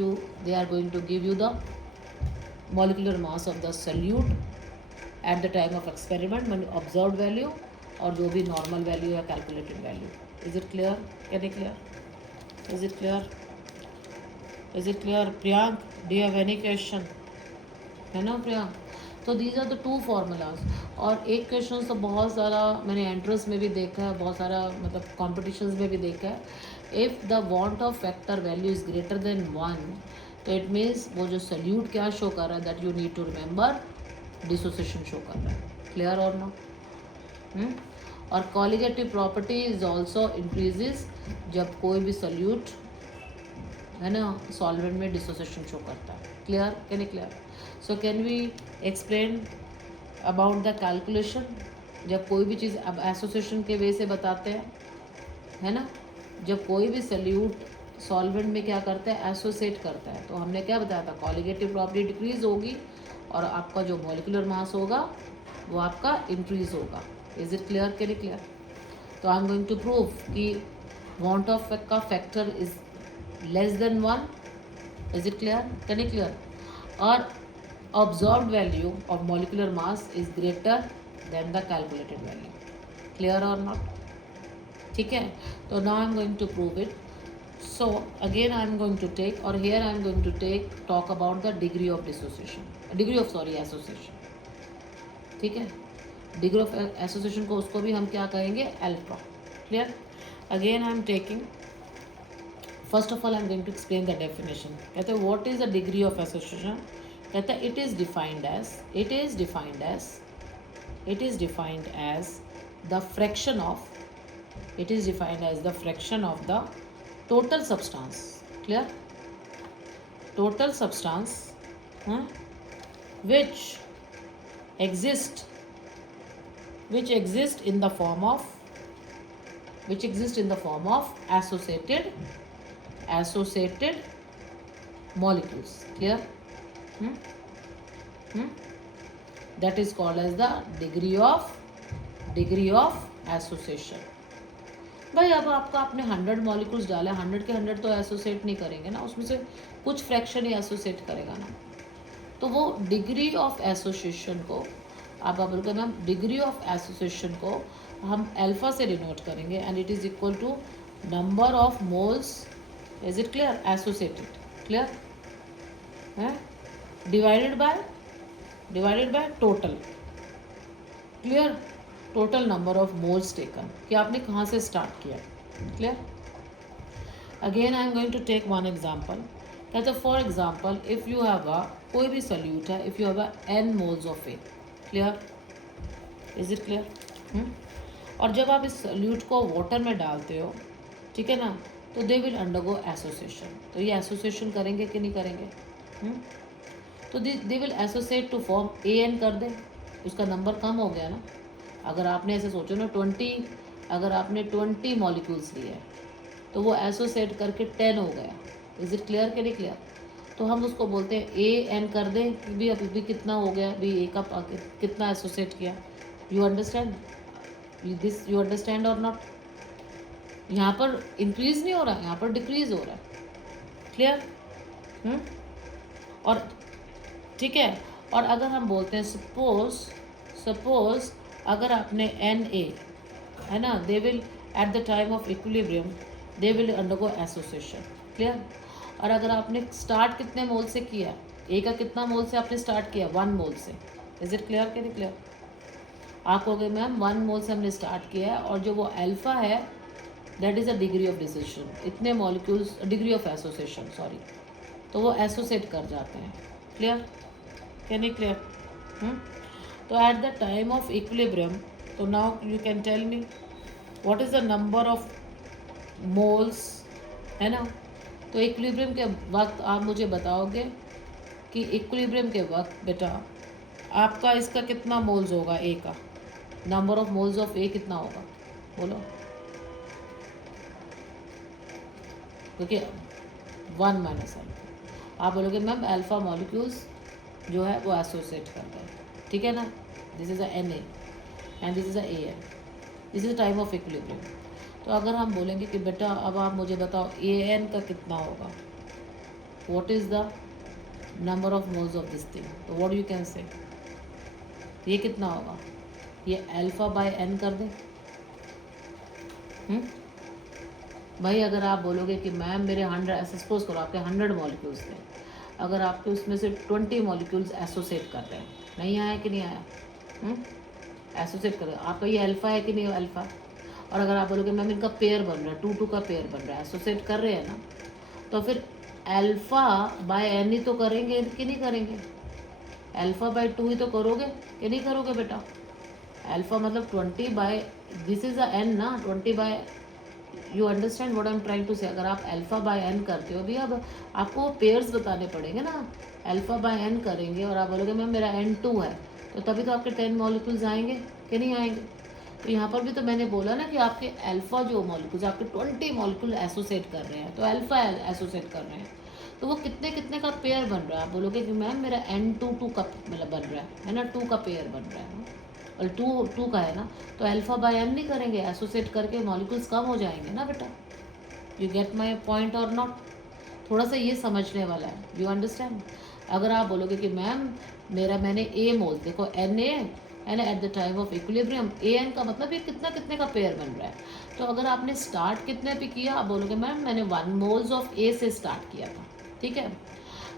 they are going to give you the molecular mass of the solute at the time of experiment when observed value और जो भी normal value या calculated value. Is it clear? Can it clear? Is it clear? Is it clear? Priyank, do you have any question? है ना प्रियांक? तो these are the two formulas. और एक क्वेश्चन तो बहुत सारा मैंने एंट्रेंस में भी देखा है, बहुत सारा मतलब कॉम्पिटिशन्स में भी देखा है। If the van't of factor value is greater than 1, तो इट मीन्स वो जो सल्यूट क्या शो कर रहा है, that you need to remember dissociation show कर रहा है. क्लियर और नॉट? और colligative property is also increases जब कोई भी सल्यूट है ना सॉल्वेंट में डिसोसिएशन शो करता है. Clear? Can you clear? So can we explain about the calculation. जब कोई भी चीज़ अब एसोसिएशन के वे से बताते हैं, है ना, जब कोई भी सल्यूट सॉल्वेंट में क्या करता है, एसोसिएट करता है, तो हमने क्या बताया था, कॉलिगेटिव प्रॉपर्टी डिक्रीज होगी और आपका जो मॉलिक्यूलर मास होगा वो आपका इंक्रीज होगा. Is it clear? Can you clear? तो I am going to prove कि वांट ऑफ का factor is less than 1. Is it clear? Can you clear? और observed value of molecular mass is greater than the calculated value. Clear or not? ठीक है. तो now I am going to prove it. So again I am going to take, or here I am going to talk about the degree of dissociation, association. ठीक है. डिग्री ऑफ एसोसिएशन को उसको भी हम क्या कहेंगे, alpha. Clear? Again I am taking, first of all I am going to explain the definition. कहते हैं what is the degree of association. कहता है it is defined as the fraction of the total substance. Clear? Total substance which exist in the form of associated molecules. Clear? That is called as the degree of association. भाई अब आपका आपने 100 मॉलिक्यूल्स डाले, 100 के 100 तो एसोसिएट नहीं करेंगे ना, उसमें से कुछ फ्रैक्शन ही एसोसिएट करेगा ना. तो वो डिग्री ऑफ एसोसिएशन को आप बोलोगे मैम, डिग्री ऑफ एसोसिएशन को हम अल्फा से डिनोट करेंगे and it is equal to number of moles. Is it clear? Associated. Clear है? Divided by total. Clear? Total number of moles taken, कि आपने कहाँ से स्टार्ट किया. Clear? Again I am going to take one example. कहते हैं for example if you have कोई भी सल्यूट है, if you have n moles of A. Clear? Is it clear? और जब आप इस सल्यूट को वाटर में डालते हो, ठीक है ना, तो दे विल अंडरगो एसोसिएशन. तो ये एसोसिएशन करेंगे कि नहीं करेंगे? तो they will associate to form AN कर दे. उसका नंबर कम हो गया ना. अगर आपने ऐसे सोचो ना, 20, अगर आपने 20 मॉलिक्यूल्स लिए तो वो एसोसिएट करके 10 हो गया. Is it clear? कि नहीं क्लियर? तो हम उसको बोलते हैं AN कर दें कि भी अभी भी कितना हो गया, भी ए का कितना एसोसिएट किया. You understand this? You understand और नॉट? यहाँ पर इंक्रीज नहीं हो रहा, यहाँ पर डिक्रीज हो रहा है. क्लियर? और ठीक है. और अगर हम बोलते हैं सपोज अगर आपने Na है ना, they will eight the time of equilibrium they will undergo association. Clear? और अगर आपने स्टार्ट कितने मोल से किया, ए का कितना मोल से आपने स्टार्ट किया, 1 मोल से. Is it clear? Can clear? आप कहोगे मैम 1 मोल से हमने स्टार्ट किया है और जो वो अल्फा है that is a degree of dissociation. इतने molecules, degree of association sorry, तो वो एसोसिएट कर जाते हैं. क्लियर? Can you clear? तो at the time of equilibrium, तो now you can tell me what is the number of moles, है ना. तो इक्विलिब्रियम के वक्त आप मुझे बताओगे कि इक्विलिब्रियम के वक्त बेटा आपका इसका कितना मोल्स होगा, ए का नंबर ऑफ मोल्स ऑफ ए कितना होगा, बोलो. क्योंकि 1 माइनस अल्फा, आप बोलोगे मैम अल्फा मॉलिक्यूल्स जो है वो एसोसिएट कर रहे हैं. ठीक है ना. This is a Na and this is a An. This is time of equilibrium. तो अगर हम बोलेंगे कि बेटा अब आप मुझे बताओ An का कितना होगा, what is the number of moles of this thing, तो व्हाट यू कैन से, ये कितना होगा, ये अल्फा बाय n कर दें. भाई अगर आप बोलोगे कि मैम मेरे 100, सपोज करो आपके 100 मॉलिक्यूल्स थे, अगर आपके उसमें से 20 मॉलिक्यूल्स एसोसिएट कर रहे हैं, नहीं आया कि नहीं आया, एसोसिएट कर रहे हैं, आपका ये अल्फा है कि नहीं अल्फा. और अगर आप बोलोगे मैम इनका पेयर बन रहा है, 2 2 का पेयर बन रहा है, एसोसिएट कर रहे हैं ना, तो फिर अल्फा बाय एन ही तो करेंगे कि नहीं करेंगे? अल्फा बाय 2 ही तो करोगे कि नहीं करोगे बेटा? अल्फा मतलब 20 by, this is a N ना, 20 by, you understand what I am trying to say. अगर आप अल्फा बाय एन करते हो भी, अब आपको पेयर्स बताने पड़ेंगे ना। अल्फा बाय एन करेंगे और आप बोलोगे मैम मेरा एन 2 है, तो तभी तो आपके 10 मॉलिक्यूल्स आएंगे कि नहीं आएंगे? तो यहाँ पर भी तो मैंने बोला ना कि आपके अल्फा जो मॉलिक्यूल्स, आपके 20 मॉलिक्यूल एसोसिएट कर रहे हैं, तो अल्फा एसोसिएट कर रहे हैं, तो वो कितने कितने का पेयर बन रहा है? आप बोलोगे कि मैम मेरा एन 2 का मतलब बन रहा है ना, 2 का पेयर बन रहा है, और 2 का है ना, तो अल्फा बाय एन नहीं करेंगे, एसोसिएट करके मॉलिक्यूल्स कम हो जाएंगे ना बेटा। यू गेट माई पॉइंट और नॉट? थोड़ा सा ये समझने वाला है, यू अंडरस्टैंड। अगर आप बोलोगे कि मैम मैंने ए मोल, देखो N A N at the time of equilibrium, A N का मतलब ये कितना कितने का पेयर बन रहा है। तो अगर आपने स्टार्ट कितने पे किया, आप बोलोगे मैम मैंने 1 मोल्स ऑफ ए से स्टार्ट किया था, ठीक है,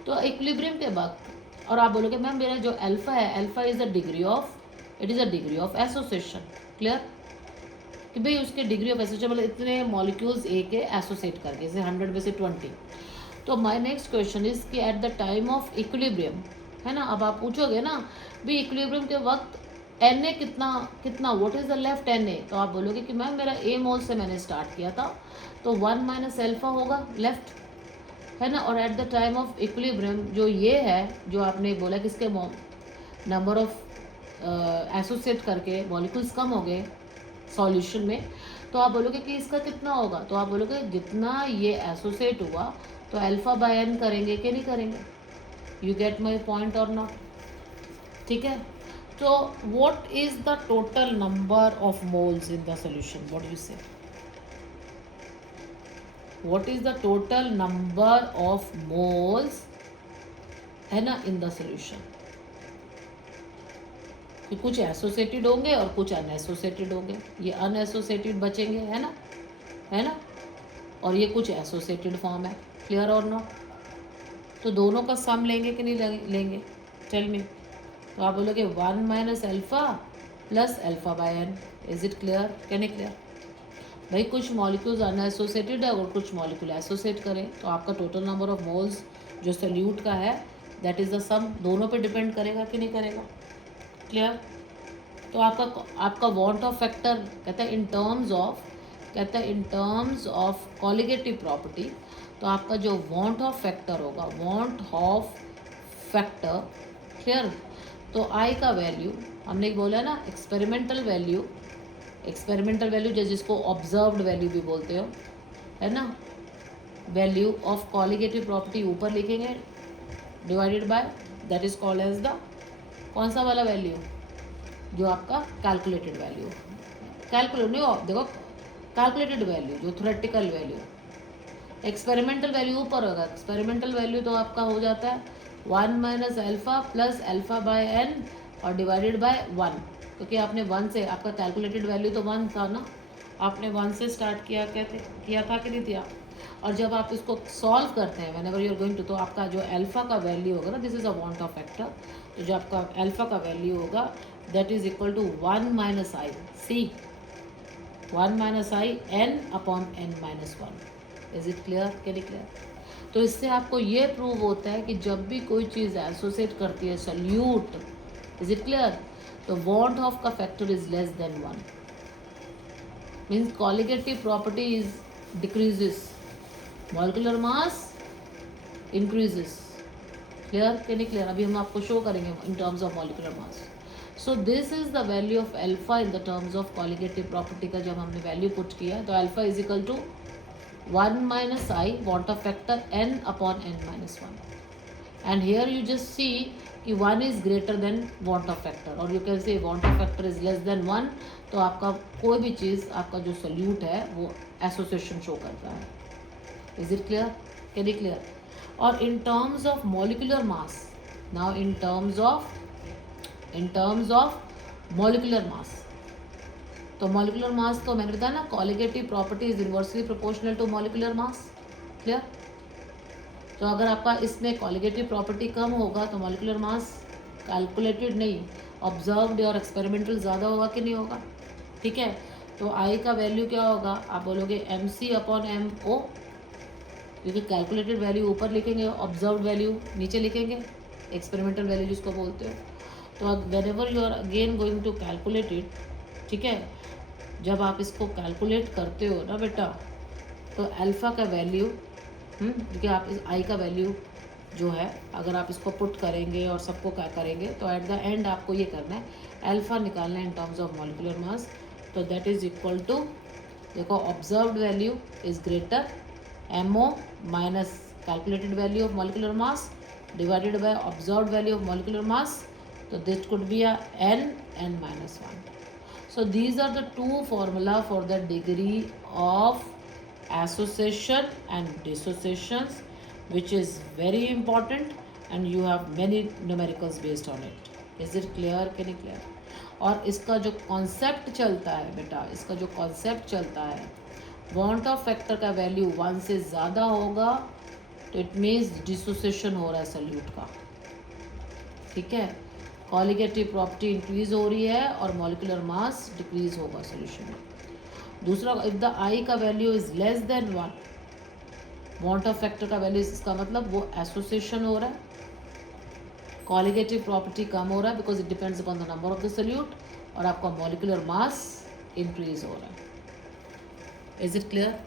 तो इक्विलिब्रियम के वक्त, और आप बोलोगे मैम मेरा जो अल्फा है, alpha is the degree of, it is a degree of association, clear, कि भाई उसके डिग्री ऑफ एसोसिएशन मतलब इतने मॉलिक्यूल्स ए के एसोसिएट करके, जैसे 100 में से 20। तो माय नेक्स्ट क्वेश्चन इज कि eight the time of equilibrium, है ना, अब आप पूछोगे ना भी इक्विलिब्रियम के वक्त एन ए कितना कितना, what is the left N A, तो आप बोलोगे कि मैम मेरा ए मोल से मैंने स्टार्ट किया था, तो 1 माइनस अल्फा होगा लेफ्ट, है ना। और eight the time of equilibrium जो ये है, जो आपने बोला कि इसके नंबर ऑफ एसोसिएट करके मॉलिक्यूल्स कम हो गए सॉल्यूशन में, तो आप बोलोगे कि इसका कितना होगा, तो आप बोलोगे जितना ये एसोसिएट हुआ तो अल्फा बाय एन करेंगे कि नहीं करेंगे? यू गेट माई पॉइंट और नॉट? ठीक है, तो what is the total number of moles in the solution, what you say, what is the total number of moles, है ना, इन द सॉल्यूशन। कि कुछ एसोसिएटेड होंगे और कुछ अनएसोसिएटेड होंगे, ये अनएसोसिएटेड बचेंगे, है ना, है ना, और ये कुछ एसोसिएटेड फॉर्म है, क्लियर और नॉट? तो दोनों का सम लेंगे कि नहीं लेंगे? Tell me. तो आप बोलोगे 1 minus alpha plus alpha by N, is it clear? Can it clear? भाई कुछ मॉलिक्यूल्स अनएसोसिएटेड है और कुछ मॉलिक्यूल एसोसिएट करें, तो आपका टोटल नंबर ऑफ मोल्स जो सल्यूट का है दैट इज़ द सम, दोनों पे डिपेंड करेगा कि नहीं करेगा? क्लियर? तो आपका वॉन्ट ऑफ फैक्टर कहता है इन टर्म्स ऑफ, कहता है in terms of colligative property, तो आपका जो वॉन्ट ऑफ फैक्टर होगा, वॉन्ट ऑफ फैक्टर, क्लियर, तो आई का वैल्यू हमने बोला ना, एक्सपेरिमेंटल वैल्यू, एक्सपेरिमेंटल वैल्यू जिसको ऑब्जर्व्ड वैल्यू भी बोलते हो, है ना, वैल्यू ऑफ कॉलिगेटिव प्रॉपर्टी ऊपर लिखेंगे divided by, that is called as the, कौन सा वाला वैल्यू, जो आपका कैलकुलेटेड वैल्यू, कैलकुलेट नहीं हो, देखो कैलकुलेटेड वैल्यू जो थ्योरेटिकल वैल्यू, एक्सपेरिमेंटल वैल्यू ऊपर होगा, एक्सपेरिमेंटल वैल्यू तो आपका हो जाता है 1 minus alpha plus alpha by N और डिवाइडेड बाय 1, क्योंकि आपने 1 से, आपका कैलकुलेटेड वैल्यू तो 1 था ना, आपने 1 से स्टार्ट किया, कहते किया था कि नहीं दिया। और जब आप इसको सॉल्व करते हैं whenever you are going to, तो आपका जो अल्फा का वैल्यू होगा ना, this is a van't Hoff factor, तो जो आपका अल्फा का वैल्यू होगा that is equal to 1 minus I C, 1 minus I N upon N minus 1, is it clear? Can it clear? तो इससे आपको ये प्रूव होता है कि जब भी कोई चीज़ एसोसिएट करती है सल्यूट, इज इट क्लियर, तो वॉन्ट ऑफ का factor is less than 1, means colligative property is decreases, molecular mass increases, clear? Can it clear? अभी हम आपको शो करेंगे in terms of molecular mass. So this is the value of alpha in the terms of colligative property का जब हमने वैल्यू पुट किया, तो alpha is equal to 1 minus I, want of factor n upon n minus 1, and here you just see कि 1 is greater than want of factor, और you can say want of factor is less than 1, तो आपका कोई भी चीज़, आपका जो सल्यूट है वो एसोसिएशन शो करता है, is it clear? Can it clear? और in terms of molecular mass, now in terms of molecular mass, तो मॉलिक्यूलर मास तो मैंने बताया ना, colligative property is inversely proportional to molecular mass, clear? तो अगर आपका इसमें कॉलिगेटिव प्रॉपर्टी कम होगा तो मॉलिक्यूलर मास कैलकुलेटेड नहीं, ऑब्जर्व्ड और एक्सपेरिमेंटल ज़्यादा होगा कि नहीं होगा? ठीक है, तो आई का वैल्यू क्या होगा, आप बोलोगे M C upon M O, क्योंकि कैलकुलेटेड वैल्यू ऊपर लिखेंगे, ऑब्जर्व वैल्यू नीचे लिखेंगे, एक्सपेरिमेंटल वैल्यू जिसको बोलते हो। तो when ever you are again going to calculate it, ठीक है, जब आप इसको कैलकुलेट करते हो ना बेटा, तो अल्फ़ा का वैल्यू, देखिए आप इस आई का वैल्यू जो है अगर आप इसको पुट करेंगे और सबको क्या करेंगे, तो एट द एंड आपको ये करना है, अल्फ़ा निकालना है in terms of molecular mass. तो दैट इज़ इक्वल टू, देखो observed value is greater MO minus calculated value of molecular mass divided by observed value of molecular mass. तो this could be a n minus 1. So these are the two formula for the degree of association and dissociations, which is very important, and you have many numericals based on it. Is it clear? Can you clear? और इसका जो कॉन्सेप्ट चलता है बेटा, इसका जो कॉन्सेप्ट चलता है, वांट ऑफ फैक्टर का वैल्यू 1 से ज़्यादा होगा तो इट मीन्स डिसोसिएशन हो रहा है सल्यूट का, ठीक है। कॉलिगेटिव प्रॉपर्टी इंक्रीज हो रही है और मॉलिक्यूलर मास डिक्रीज होगा सोल्यूशन में। दूसरा, इफ द आई का value is less than 1, want of factor का वैल्यू, इसका मतलब वो एसोसिएशन हो रहा है, कॉलिगेटिव प्रॉपर्टी कम हो रहा है because it depends upon the number of the solute, और आपका मॉलिक्यूलर मास इंक्रीज हो रहा है। Is it clear?